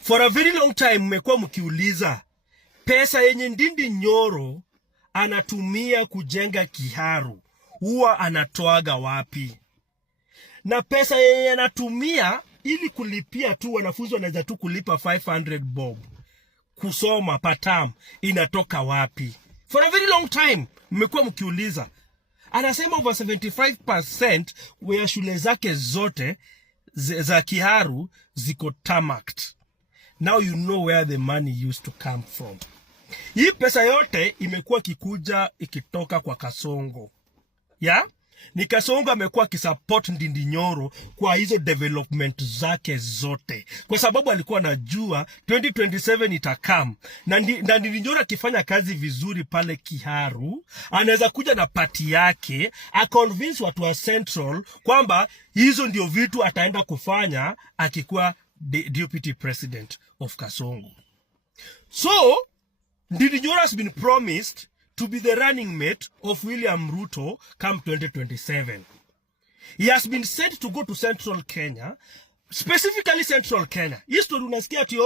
For a very long time mmekuwa mkiuliza pesa yenye Ndindi Nyoro anatumia kujenga Kiharu huwa anatoaga wapi? Na pesa yenye anatumia ili kulipia tu wanafunzi wanaweza tu kulipa 500 bob kusoma per term inatoka wapi? For a very long time mmekuwa mkiuliza. Anasema over 75% wa shule zake zote za Kiharu ziko tarmacked. Now you know where the money used to come from. Hii pesa yote imekuwa kikuja ikitoka kwa Kasongo. Ya? Ni Kasongo amekuwa kisupport Ndindi Nyoro kwa hizo development zake zote. Kwa sababu alikuwa anajua 2027 itakam. Na Ndindi Nyoro akifanya kazi vizuri pale Kiharu, anaweza kuja na party yake, convince watu wa Central kwamba hizo ndio vitu ataenda kufanya akikuwa deputy president of Kasongo. So, Ndindi Nyoro has been promised to be the running mate of William Ruto come 2027. He has been sent to go to Central Kenya, specifically Central Kenya. History unasikia ati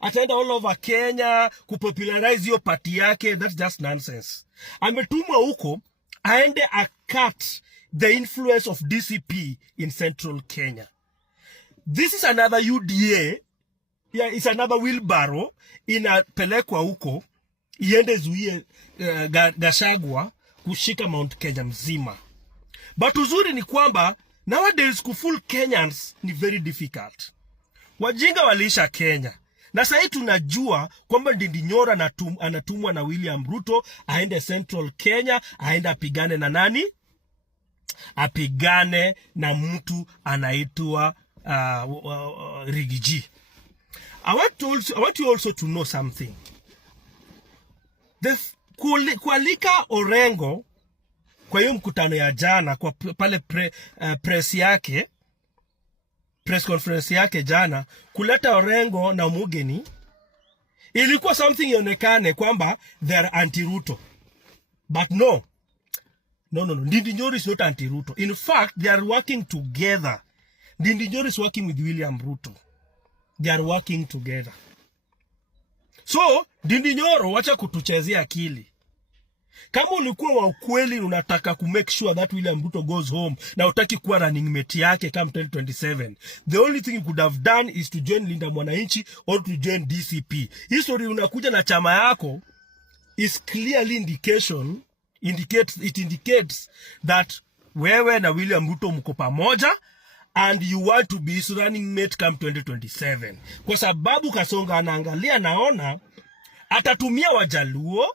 ataenda all over Kenya kupopularize hiyo party yake. That's just nonsense. Ametumwa huko aende cut the influence of DCP in Central Kenya. This is another UDA. Yeah, it's another wheelbarrow inapelekwa huko iende zuie Gachagua kushika Mount Kenya mzima. But uzuri ni kwamba nowadays kufool Kenyans ni very difficult. Wajinga walisha Kenya. Na sasa tunajua kwamba Ndindi Nyoro anatumwa na William Ruto aende Central Kenya, aende apigane na nani? Apigane na mtu anaitwa Rigiji. I want you also to know something. Kualika Orengo kwa hiyo mkutano ya jana kwa pale press conference yake jana, kuleta Orengo na Mugeni ilikuwa something ionekane kwamba they are anti-Ruto. But no. Ndindi Nyoro is not anti-Ruto. In fact, they are working together. Ndindi Nyoro is working with William Ruto. They are working together. So, Ndindi Nyoro wacha kutuchezea akili. Kama ulikuwa wa ukweli unataka ku make sure that William Ruto goes home na utaki kuwa running mate yake come 2027, the only thing you could have done is to join Linda Mwananchi or to join DCP. History unakuja na chama yako is clearly indicates that wewe na William Ruto mko pamoja and you want to be his running mate come 2027. Kwa sababu Kasongo anaangalia naona atatumia Wajaluo,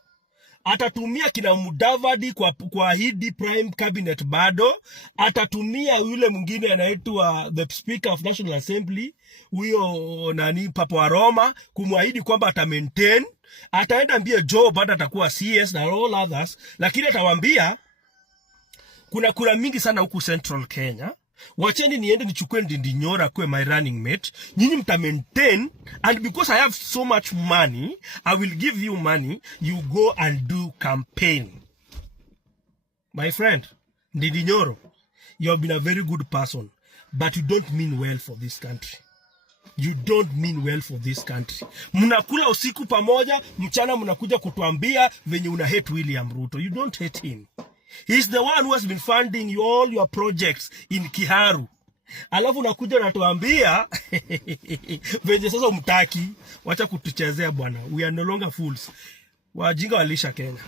atatumia kina Mudavadi kwa hidi prime cabinet bado, atatumia yule mwingine anaitwa the Speaker of National Assembly, huyo nani Papa wa Roma, kumwahidi kwamba ata maintain, ataenda mbia Joe bado atakuwa CS na all others, lakini atawaambia kuna kura mingi sana huku Central Kenya. Wacheni niende nichukue Ndindi Nyoro kwa my running mate. Nyinyi mta maintain, and because I have so much money, I will give you money. You go and do campaign. My friend, Ndindi Nyoro, you have been a very good person, but you don't mean well for this country. You don't mean well for this country. Mnakula usiku pamoja, mchana mnakuja kutuambia venye una hate William Ruto. You don't hate him. He's the one who has been funding all your projects in Kiharu. Alafu nakuja natuambia venye sasa umtaki. Wacha kutuchezea bwana. We are no longer fools. Wajinga walisha Kenya.